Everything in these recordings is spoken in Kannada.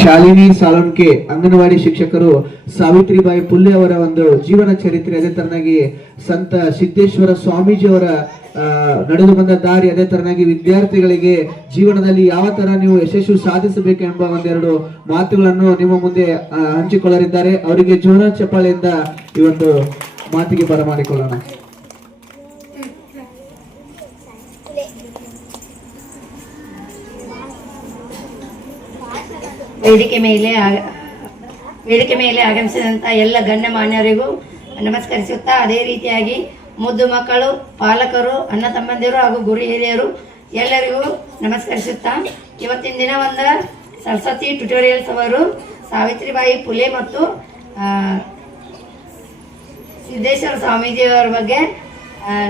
ಶಾಲಿನಿ ಸಾಲೋನ್ಕೆ ಅಂಗನವಾಡಿ ಶಿಕ್ಷಕರು ಸಾವಿತ್ರಿಬಾಯಿ ಪುಲ್ಲೆ ಅವರ ಒಂದು ಜೀವನ ಚರಿತ್ರೆ, ಅದೇ ತರನಾಗಿ ಸಂತ ಸಿದ್ದೇಶ್ವರ ಸ್ವಾಮೀಜಿ ಅವರ ನಡೆದು ಬಂದ ದಾರಿ, ಅದೇ ತರನಾಗಿ ವಿದ್ಯಾರ್ಥಿಗಳಿಗೆ ಜೀವನದಲ್ಲಿ ಯಾವ ತರ ನೀವು ಯಶಸ್ಸು ಸಾಧಿಸಬೇಕೆಂಬ ಒಂದೆರಡು ಮಾತುಗಳನ್ನು ನಿಮ್ಮ ಮುಂದೆ ಹಂಚಿಕೊಳ್ಳಲಿದ್ದಾರೆ. ಅವರಿಗೆ ಜೋರ ಚಪ್ಪಾಳೆಯಿಂದ ಈ ಒಂದು ಮಾತಿಗೆ ಬರಮಾಡಿಕೊಳ್ಳೋಣ. ವೇದಿಕೆ ಮೇಲೆ ಆಗಮಿಸಿದಂಥ ಎಲ್ಲ ಗಣ್ಯಮಾನ್ಯರಿಗೂ ನಮಸ್ಕರಿಸುತ್ತಾ, ಅದೇ ರೀತಿಯಾಗಿ ಮುದ್ದು ಮಕ್ಕಳು, ಪಾಲಕರು, ಅಣ್ಣ ತಮ್ಮಂದಿರು ಹಾಗೂ ಗುರು ಹಿರಿಯರು ಎಲ್ಲರಿಗೂ ನಮಸ್ಕರಿಸುತ್ತಾ, ಇವತ್ತಿನ ದಿನ ಒಂದು ಸರಸ್ವತಿ ಟ್ಯುಟೋರಿಯಲ್ಸ್ ಅವರು ಸಾವಿತ್ರಿಬಾಯಿ ಪುಲೆ ಮತ್ತು ಸಿದ್ದೇಶ್ವರ ಸ್ವಾಮೀಜಿಯವರ ಬಗ್ಗೆ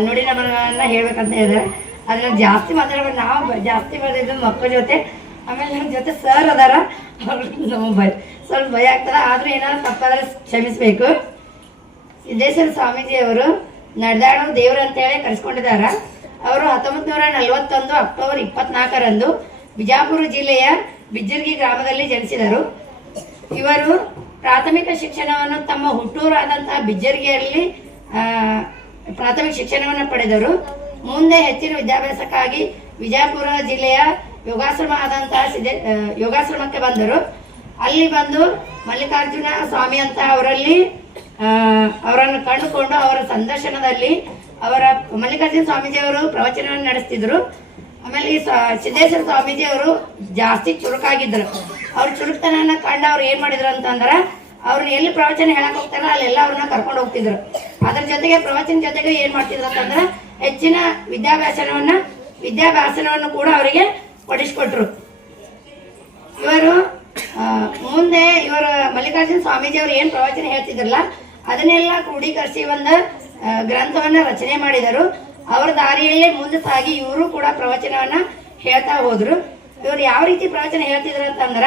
ನುಡಿ ನಮನಗಳನ್ನು ಹೇಳ್ಬೇಕಂತ ಹೇಳಿದ್ರೆ, ಅದನ್ನ ಜಾಸ್ತಿ ಮಾತಾಡ್ಬೇಕು. ನಾವು ಜಾಸ್ತಿ ಮಾಡಿದ್ದು ಮಕ್ಕಳ ಜೊತೆ, ಆಮೇಲೆ ನಮ್ಮ ಜೊತೆ ಸರ್ ಅದಾರ, ಅವ್ರಿಗೆ ನಮಗೆ ಸ್ವಲ್ಪ ಭಯ ಆಗ್ತದೆ. ಆದರೂ ಏನಾದ್ರು ತಪ್ಪಾದ್ರೆ ಕ್ಷಮಿಸಬೇಕು. ಸಿದ್ದೇಶ್ವರ ಸ್ವಾಮೀಜಿಯವರು ನಡೆದಾಡೋ ದೇವರು ಅಂತೇಳಿ ಕರೆಸ್ಕೊಂಡಿದ್ದಾರೆ. ಅವರು 1941 ಅಕ್ಟೋಬರ್ 24ರಂದು ಬಿಜಾಪುರ ಜಿಲ್ಲೆಯ ಬಿಜ್ಜರ್ಗಿ ಗ್ರಾಮದಲ್ಲಿ ಜನಿಸಿದರು. ಇವರು ಪ್ರಾಥಮಿಕ ಶಿಕ್ಷಣವನ್ನು ತಮ್ಮ ಹುಟ್ಟೂರಾದಂತಹ ಬಿಜ್ಜರ್ಗಿಯಲ್ಲಿ ಪ್ರಾಥಮಿಕ ಶಿಕ್ಷಣವನ್ನು ಪಡೆದರು. ಮುಂದೆ ಹೆಚ್ಚಿನ ವಿದ್ಯಾಭ್ಯಾಸಕ್ಕಾಗಿ ವಿಜಯಪುರ ಜಿಲ್ಲೆಯ ಯೋಗಾಶ್ರಮ ಆದಂತಹ ಯೋಗಾಶ್ರಮಕ್ಕೆ ಬಂದರು. ಅಲ್ಲಿ ಬಂದು ಮಲ್ಲಿಕಾರ್ಜುನ ಸ್ವಾಮಿ ಅಂತ ಅವರನ್ನು ಕಂಡುಕೊಂಡು ಅವರ ಸಂದರ್ಶನದಲ್ಲಿ ಮಲ್ಲಿಕಾರ್ಜುನ ಸ್ವಾಮೀಜಿಯವರು ಪ್ರವಚನವನ್ನು ನಡೆಸ್ತಿದ್ರು. ಆಮೇಲೆ ಈ ಸಿದ್ದೇಶ್ವರ ಸ್ವಾಮೀಜಿಯವರು ಜಾಸ್ತಿ ಚುರುಕಾಗಿದ್ರು. ಅವ್ರ ಚುರುಕ್ತನನ್ನ ಕಂಡು ಅವ್ರು ಏನ್ ಮಾಡಿದ್ರು ಅಂತಂದ್ರೆ, ಅವ್ರನ್ನ ಎಲ್ಲಿ ಪ್ರವಚನ ಹೇಳಕ್ ಹೋಗ್ತಾರ ಅಲ್ಲೆಲ್ಲ ಅವ್ರನ್ನ ಕರ್ಕೊಂಡು ಹೋಗ್ತಿದ್ರು. ಅದ್ರ ಜೊತೆಗೆ ಪ್ರವಚನ ಜೊತೆಗೆ ಏನ್ ಮಾಡ್ತಿದ್ರು ಅಂತಂದ್ರೆ, ಹೆಚ್ಚಿನ ವಿದ್ಯಾಭ್ಯಾಸನವನ್ನು ಕೂಡ ಅವರಿಗೆ ಪಡಿಸ್ಕೊಟ್ರು. ಮುಂದೆ ಮಲ್ಲಿಕಾರ್ಜುನ ಸ್ವಾಮೀಜಿ ಅವರು ಏನ್ ಪ್ರವಚನ ಹೇಳ್ತಿದ್ರಲ್ಲ ಅದನ್ನೆಲ್ಲ ಕ್ರೋಢೀಕರಿಸಿ ಒಂದು ಗ್ರಂಥವನ್ನ ರಚನೆ ಮಾಡಿದರು. ಅವರ ದಾರಿಯಲ್ಲೇ ಮುಂದೆ ಸಾಗಿ ಇವರು ಕೂಡ ಪ್ರವಚನವನ್ನ ಹೇಳ್ತಾ ಹೋದ್ರು. ಇವ್ರು ಯಾವ ರೀತಿ ಪ್ರವಚನ ಹೇಳ್ತಿದ್ರು ಅಂತಂದ್ರ,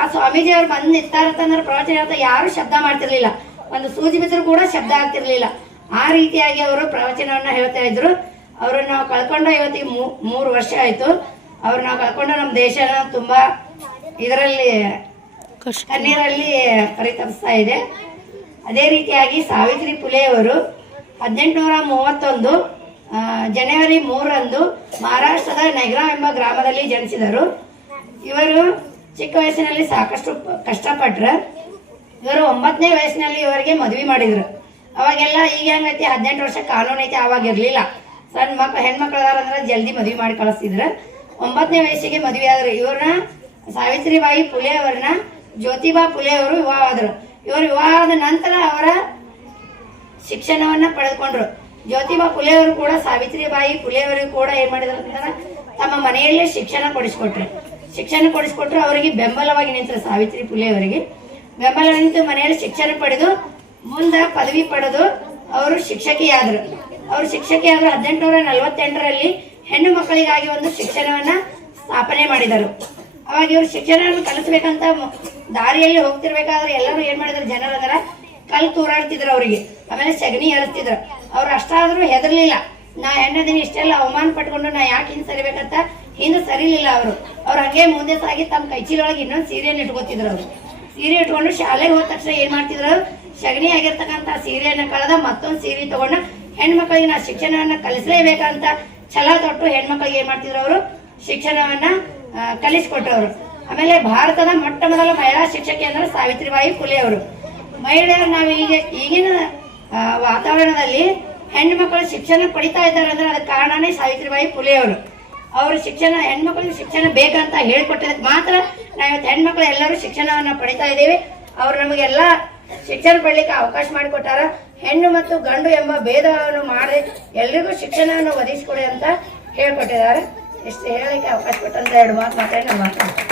ಆ ಸ್ವಾಮೀಜಿ ಅವ್ರು ಬಂದು ನಿಂತಾರಂತಂದ್ರೆ ಪ್ರವಚನ ಹೇಳ್ತಾ ಯಾರು ಶಬ್ದ ಮಾಡ್ತಿರ್ಲಿಲ್ಲ, ಒಂದು ಸೂಜಿ ಬಿದ್ದರೂ ಕೂಡ ಶಬ್ದ ಆಗ್ತಿರ್ಲಿಲ್ಲ. ಆ ರೀತಿಯಾಗಿ ಅವರು ಪ್ರವಚನವನ್ನ ಹೇಳ್ತಾ ಇದ್ರು. ಅವ್ರನ್ನ ನಾವು ಕಳ್ಕೊಂಡು ಇವತ್ತಿಗೆ 3 ವರ್ಷ ಆಯ್ತು. ಅವ್ರು ನಾವು ಕಳ್ಕೊಂಡು ನಮ್ಮ ದೇಶನ ತುಂಬಾ ಇದರಲ್ಲಿ ಕಣ್ಣೀರಲ್ಲಿ ಪರಿತಪಿಸ್ತಾ ಇದೆ. ಅದೇ ರೀತಿಯಾಗಿ ಸಾವಿತ್ರಿ ಪುಲೆ ಅವರು 1831 ಜನವರಿ 3ರಂದು ಮಹಾರಾಷ್ಟ್ರದ ನೈಗ್ರಾ ಎಂಬ ಗ್ರಾಮದಲ್ಲಿ ಜನಿಸಿದರು. ಇವರು ಚಿಕ್ಕ ವಯಸ್ಸಿನಲ್ಲಿ ಸಾಕಷ್ಟು ಕಷ್ಟಪಟ್ರು. ಇವರು 9ನೇ ವಯಸ್ಸಿನಲ್ಲಿ ಇವರಿಗೆ ಮದುವೆ ಮಾಡಿದ್ರು. ಅವಾಗೆಲ್ಲ ಈಗ ಹೆಂಗೈತಿ 18 ವರ್ಷ ಕಾನೂನು ಐತಿ, ಅವಾಗ ಇರ್ಲಿಲ್ಲ. ಸಣ್ಣ ಹೆಣ್ಮಕ್ಳದಾರಂದ್ರೆ ಜಲ್ದಿ ಮದುವೆ ಮಾಡಿ ಕಳಿಸ್ತಿದ್ರು. 9ನೇ ವಯಸ್ಸಿಗೆ ಮದುವೆ ಆದ್ರು. ಇವ್ರನ್ನ ಸಾವಿತ್ರಿಬಾಯಿ ಪುಲೆ ಅವರನ್ನ ಜ್ಯೋತಿಬಾ ಪುಲೆ ಅವರು ವಿವಾಹ ಆದರು. ಇವರು ವಿವಾಹದ ನಂತರ ಅವರ ಶಿಕ್ಷಣವನ್ನ ಪಡೆದುಕೊಂಡ್ರು. ಜ್ಯೋತಿಬಾ ಪುಲೆ ಅವರು ಕೂಡ ಸಾವಿತ್ರಿಬಾಯಿ ಪುಲೆ ಅವರಿಗೂ ಕೂಡ ಏನ್ ಮಾಡಿದ್ರು ಅಂತಂದ್ರೆ, ತಮ್ಮ ಮನೆಯಲ್ಲೇ ಶಿಕ್ಷಣ ಕೊಡಿಸ್ಕೊಟ್ರು. ಅವರಿಗೆ ಬೆಂಬಲವಾಗಿ ನಿಂತರು. ಸಾವಿತ್ರಿ ಪುಲೆ ಅವರಿಗೆ ಬೆಂಬಲ ನಿಂತು ಮನೆಯಲ್ಲಿ ಶಿಕ್ಷಣ ಪಡೆದು ಮುಂದೆ ಪದವಿ ಪಡೆದು ಅವರು ಶಿಕ್ಷಕಿಯಾದರು. 1848ರಲ್ಲಿ ಹೆಣ್ಣು ಮಕ್ಕಳಿಗಾಗಿ ಒಂದು ಶಿಕ್ಷಣವನ್ನ ಸ್ಥಾಪನೆ ಮಾಡಿದರು. ಅವಾಗ ಇವರು ಶಿಕ್ಷಣವನ್ನು ಕಲಿಸ್ಬೇಕಂತ ದಾರಿಯಲ್ಲಿ ಹೋಗ್ತಿರ್ಬೇಕಾದ್ರೆ ಎಲ್ಲರೂ ಏನ್ ಮಾಡಿದ್ರು, ಜನರಂದ್ರ ಕಲ್ಲು ತೂರಾಡ್ತಿದ್ರು ಅವರಿಗೆ, ಆಮೇಲೆ ಸಗಣಿ ಏರಿಸ್ತಿದ್ರು. ಅವ್ರು ಅಷ್ಟಾದ್ರೂ ಹೆದರ್ಲಿಲ್ಲ. ನಾ ಹೆಣ್ಣದಿನ ಇಷ್ಟೆಲ್ಲ ಅವಮಾನ ಪಟ್ಕೊಂಡು ನಾ ಯಾಕೆ ಹಿಂದೆ ಸರಿಬೇಕಂತ ಹಿಂದೆ ಸರಿಲಿಲ್ಲ. ಅವ್ರು ಹಂಗೆ ಮುಂದೆ ಸಾಗಿ ತಮ್ಮ ಕೈಚೀಲೊಳಗೆ ಇನ್ನೊಂದು ಸೀರೆಯನ್ನು ಇಟ್ಕೋತಿದ್ರು. ಅವರು ಸೀರೆ ಇಟ್ಕೊಂಡು ಶಾಲೆಗೆ ಹೋದ ತಕ್ಷಣ ಏನ್ ಮಾಡ್ತಿದ್ರು, ಸಗಣಿ ಆಗಿರ್ತಕ್ಕಂಥ ಸೀರೆಯನ್ನ ಕಳೆದ ಮತ್ತೊಂದು ಸೀರೆ ತಗೊಂಡು ಹೆಣ್ಮಕ್ಳಿಗೆ ನಾ ಶಿಕ್ಷಣವನ್ನ ಕಲಿಸಲೇಬೇಕಂತ ಛಲ ತೊಟ್ಟು ಹೆಣ್ಮಕ್ಳಿಗೆ ಏನ್ ಮಾಡ್ತಿದ್ರು, ಅವರು ಶಿಕ್ಷಣವನ್ನ ಕಲಿಸ್ಕೊಟ್ಟವರು. ಆಮೇಲೆ ಭಾರತದ ಮೊಟ್ಟ ಮೊದಲ ಮಹಿಳಾ ಶಿಕ್ಷಕಿ ಅಂದ್ರೆ ಸಾವಿತ್ರಿಬಾಯಿ ಪುಲೆ ಅವರು. ಮಹಿಳೆಯರು ನಾವು ಈಗಿನ ವಾತಾವರಣದಲ್ಲಿ ಹೆಣ್ಣು ಮಕ್ಕಳು ಶಿಕ್ಷಣ ಪಡಿತಾ ಇದ್ದಾರೆ ಅಂದ್ರೆ ಅದಕ್ಕೆ ಕಾರಣನೇ ಸಾವಿತ್ರಿಬಾಯಿ ಪುಲೆ ಅವರು. ಹೆಣ್ಮಕ್ಳಿಗೆ ಶಿಕ್ಷಣ ಬೇಕಂತ ಹೇಳ್ಕೊಟ್ಟಿದ್ದಕ್ಕೆ ಮಾತ್ರ ನಾವು ಇವತ್ತು ಹೆಣ್ಮಕ್ಳು ಎಲ್ಲರೂ ಶಿಕ್ಷಣವನ್ನ ಪಡಿತಾ ಇದ್ದೀವಿ. ಅವರು ನಮಗೆಲ್ಲ ಶಿಕ್ಷಣ ಪಡಲಿಕ್ಕೆ ಅವಕಾಶ ಮಾಡಿಕೊಟ್ಟಾರ. ಹೆಣ್ಣು ಮತ್ತು ಗಂಡು ಎಂಬ ಭೇದವನ್ನು ಮಾಡಿ ಎಲ್ರಿಗೂ ಶಿಕ್ಷಣವನ್ನು ಒದಗಿಸಿಕೊಡಿ ಅಂತ ಹೇಳ್ಕೊಟ್ಟಿದ್ದಾರೆ. ಇಷ್ಟು ಹೇಳಲಿಕ್ಕೆ ಅವಕಾಶ ಕೊಟ್ಟಂತ 2 ಮಾತು ಮಾತಾಡಿ ನಾನು ಮಾತಾಡ್ತೀನಿ.